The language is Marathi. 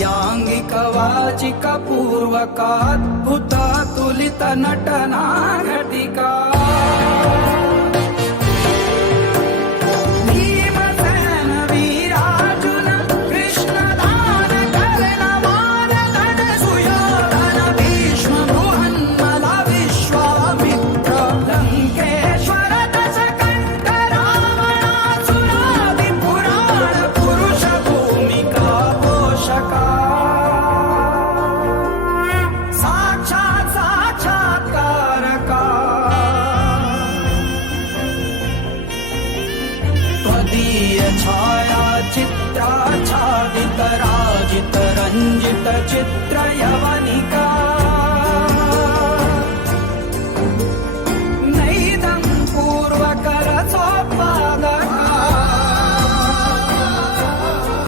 सांगिक वाचिक पूर्वकाद्भुत तुलित नटना घटिका छाया चित्राच्छादित राजित रंजित चित्र यवन